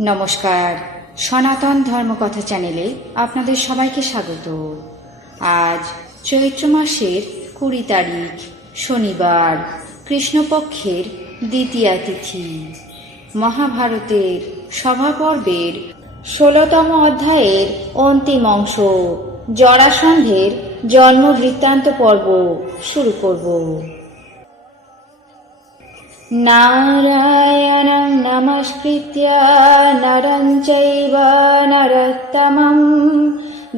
নমস্কার, সনাতন ধর্মকথা চ্যানেলে আপনাদের সবাইকে স্বাগত। আজ চৈত্র মাসের 20 তারিখ শনিবার, কৃষ্ণপক্ষের দ্বিতীয়া তিথি। মহাভারতের সভাপর্বের 16তম অধ্যায়ের অন্তিম অংশ জরাসন্ধের জন্ম বৃত্তান্ত পর্ব শুরু করব। নারায়ণং নমস্কৃত্য নরং চৈব নরোত্তমং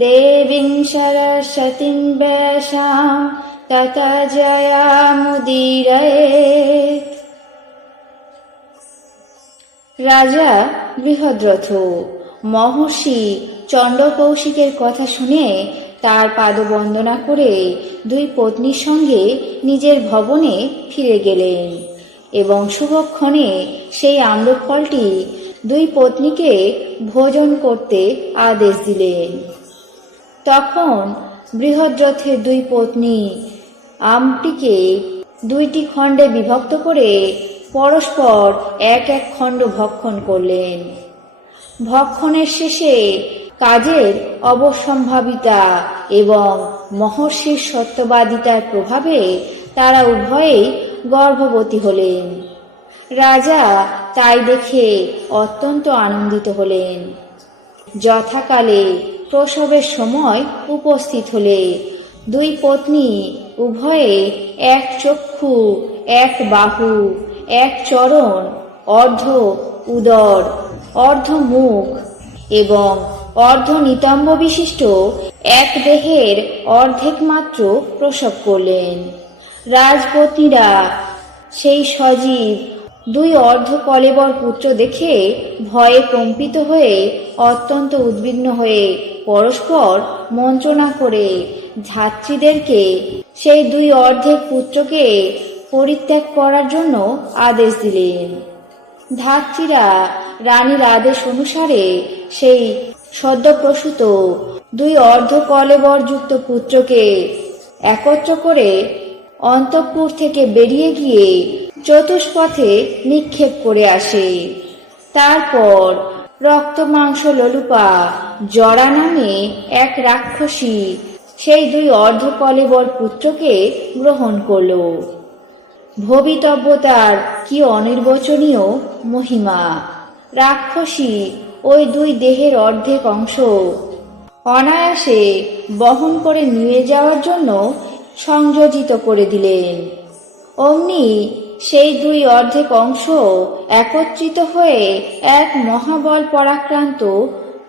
দেবীং সরস্বতীং ব্যাসাং ততো জয়মুদীরয়েৎ। রাজা বৃহদ্রথ মহর্ষি চণ্ডকৌশিকের কথা শুনে তার পাদবন্দনা করে দুই পত্নীর সঙ্গে নিজের ভবনে ফিরে গেলেন এবং শুভক্ষণে সেই আম্রফলটি দুই পত্নীকে ভোজন করতে আদেশ দিলেন। তখন বৃহদ্রথের দুই পত্নী আমটিকে দুইটি খণ্ডে বিভক্ত করে পরস্পর এক এক খণ্ড ভক্ষণ করলেন। ভক্ষণের শেষে কাজের অবশ্যম্ভাবিতা এবং মহর্ষির সত্যবাদিতার প্রভাবে তারা উভয়েই গর্ভবতী হলেন। রাজা তাই দেখে অত্যন্ত আনন্দিত হলেন। যথাকালে প্রসবের সময় উপস্থিত হলে দুই পত্নী উভয়ে এক চক্ষু, এক বাহু, এক চরণ, অর্ধ উদর, অর্ধ মুখ এবং অর্ধ নিতম্ব বিশিষ্ট এক দেহের অর্ধেক মাত্র প্রসব করলেন। রাজপত্নীরা সেই সজীব দুই অর্ধ কলেবর পুত্র দেখে ভয়ে কম্পিত হয়ে অত্যন্ত উদ্বিগ্ন হয়ে পরস্পর মন্ত্রণা করে ধাত্রীদেরকে সেই দুই অর্ধেক পুত্রকে পরিত্যাগ করার জন্য আদেশ দিলেন। ধাত্রীরা রানীর আদেশ অনুসারে সেই সদ্যপ্রসূত দুই অর্ধ কলেবরযুক্ত পুত্রকে একত্র করে অন্তঃপুর থেকে বেরিয়ে গিয়ে চতুষ্পথে নিক্ষেপ করে আসে। তারপর রক্ত মাংস লোলুপা জরা নামে এক রাক্ষসী সেই দুই অর্ধ কলেবর পুত্রকে গ্রহণ করল। ভবিতব্যতার কি অনির্বচনীয় মহিমা! রাক্ষসী ওই দুই দেহের অর্ধেক অংশ অনায়াসে বহন করে নিয়ে যাওয়ার জন্য সংযোজিত করে দিলেন। অমনি সেই দুই অর্ধেক অংশ একত্রিত হয়ে এক মহাবল পরাক্রান্ত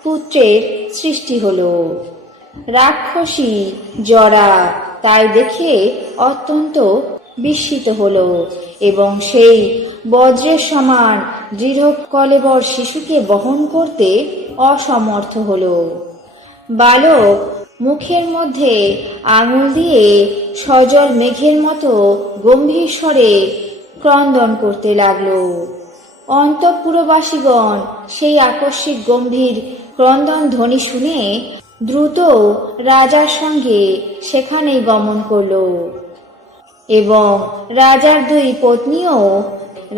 পুত্রের সৃষ্টি হল। রাক্ষসী জরা তাই দেখে অত্যন্ত বিস্মিত হল এবং সেই বজ্রের সমান দৃঢ় কলেবর শিশুকে বহন করতে অসমর্থ হল। বালক মুখের মধ্যে আঙুল দিয়ে সজল মেঘের মতো গম্ভীর স্বরে ক্রন্দন করতে লাগল। অন্তঃপুরবাসীগণ সেই আকস্মিক গম্ভীর ক্রন্দন ধ্বনি শুনে দ্রুত রাজার সঙ্গে সেখানেই গমন করল এবং রাজার দুই পত্নীও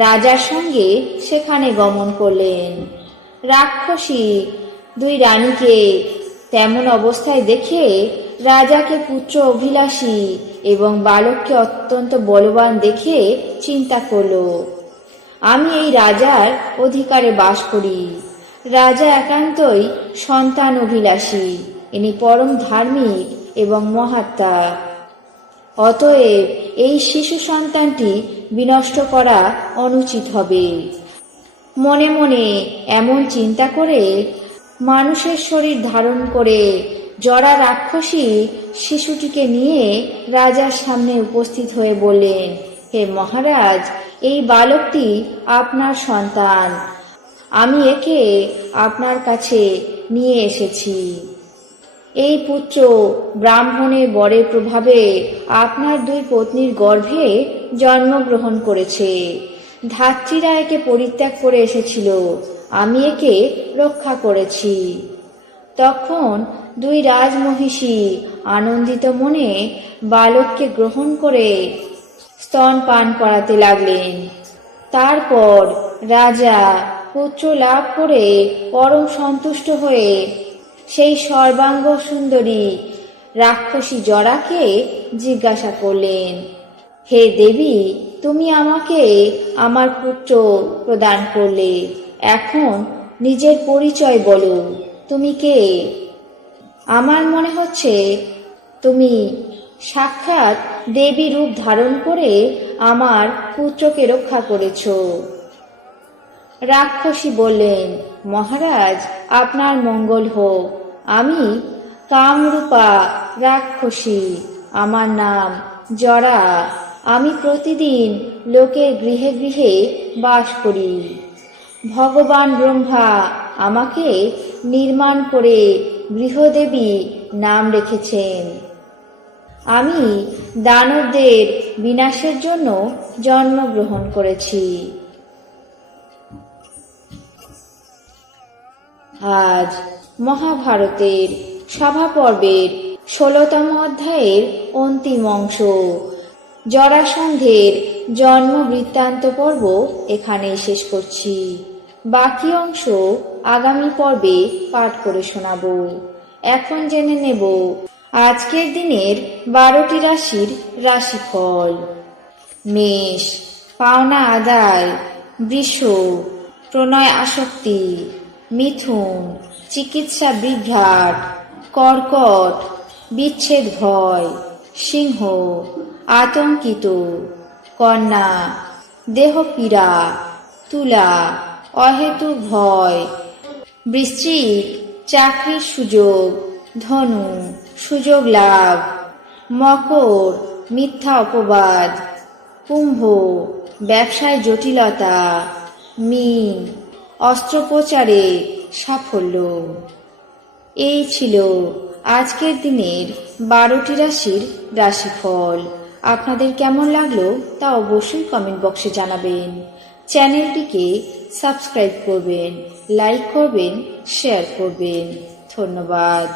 রাজার সঙ্গে সেখানে গমন করলেন। রাক্ষসী দুই রানীকে তেমন অবস্থায় দেখে রাজাকে পুত্র অভিলাষী এবং বালককে অত্যন্ত বলবান দেখে চিন্তা করল, আমি এই রাজার অধিকারে বাস করি। রাজা একান্তই সন্তান অভিলাষী, ইনি পরম ধার্মিক এবং মহাত্মা। অতএব এই শিশু সন্তানটি বিনষ্ট করা অনুচিত হবে। মনে মনে এমন চিন্তা করে মানুষের শরীর ধারণ করে জরা রাক্ষসী শিশুটিকে নিয়ে রাজার সামনে উপস্থিত হয়ে বললেন, হে মহারাজ, এই বালকটি আপনার সন্তান। আমি একে আপনার কাছে নিয়ে এসেছি। এই পুত্র ব্রাহ্মণের বরের প্রভাবে আপনার দুই পত্নীর গর্ভে জন্মগ্রহণ করেছে। ধাত্রীরা একে পরিত্যাগ করে এসেছিল, আমি একে রক্ষা করেছি। তখন দুই রাজমহিষী আনন্দিত মনে বালককে গ্রহণ করে স্তন পান করাতে লাগলেন। তারপর রাজা পুত্র লাভ করে পরম সন্তুষ্ট হয়ে সেই সর্বাঙ্গ সুন্দরী রাক্ষসী জরাকে জিজ্ঞাসা করলেন, হে দেবী, তুমি আমাকে আমার পুত্র প্রদান করলে, এখন নিজের পরিচয় বলো, তুমি কে? আমার মনে হচ্ছে তুমি সাক্ষাৎ দেবী রূপ ধারণ করে আমার পুত্রকে রক্ষা করেছ। রাক্ষসী বললেন, মহারাজ, আপনার মঙ্গল হোক। আমি কামরূপা রাক্ষসী, আমার নাম জরা। আমি প্রতিদিন লোকের গৃহে গৃহে বাস করি। ভগবান ব্রহ্মা আমাকে নির্মাণ করে গৃহদেবী নাম রেখেছেন। আমি দানবদের বিনাশের জন্য জন্মগ্রহণ করেছি। আজ মহাভারতের সভা পর্বের 16তম অধ্যায়ের অন্তিম অংশ জরাসন্ধের জন্ম বৃত্তান্ত পর্ব এখানেই শেষ করছি। বাকি অংশ আগামী পর্বে পাঠ করে শোনাব। এখন জেনে নেব আজকের দিনের 12টি রাশির রাশিফল। মেষ, পাওনা আদায়। বৃষ, প্রণয় আসক্তি। মিথুন, চিকিৎসা বিভ্রাট। কর্কট, বিচ্ছেদ ভয়। সিংহ, আতঙ্কিত। কন্যা, দেহ পীড়া। তুলা, অহেতুক ভয়। বৃশ্চিক, চাকরির সুযোগ। ধনু, সুযোগ লাভ। মকর, মিথ্যা অপবাদ। কুম্ভ, ব্যবসায় জটিলতা। মীন, অস্ত্রোপচারে সাফল্য। এই ছিল আজকের দিনের 12টি রাশির রাশিফল। আপনাদের কেমন লাগলো তা অবশ্যই কমেন্ট বক্সে জানাবেন। চ্যানেলটিকে সাবস্ক্রাইব করবেন, লাইক করবেন, শেয়ার করবেন। ধন্যবাদ।